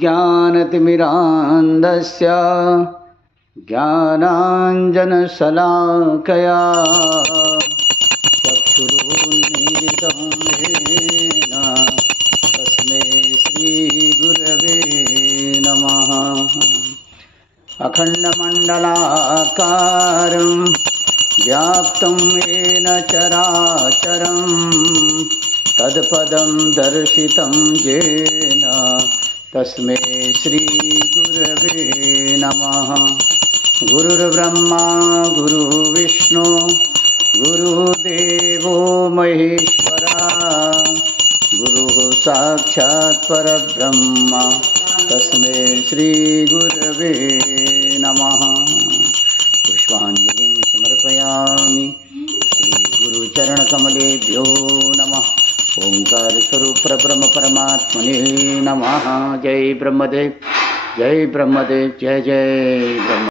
ज्ञानतिमिरान्धस्य ज्ञानाञ्जनशलाकया चक्षुरुन्मीलितं येन तस्मै श्रीगुरवे नमः। अखण्डमण्डलाकारं व्याप्तं येन चराचरं तत्पदं दर्शितं येन तस्मै श्रीगुरवे नमः। गुरुर्ब्रह्मा गुरुर्विष्णु गुरुदेवो महेश्वरा गुरुः साक्षात् परब्रह्म तस्मै श्रीगुरवे नमः। पुष्पाञ्जलिं समर्पयामि श्रीगुरुचरणकमलेभ्यो नमः। ओंकार स्वरूप परब्रह्म परमात्मने नमः। जय ब्रह्मदेव जय ब्रह्मदेव जय जय ब्रह्म।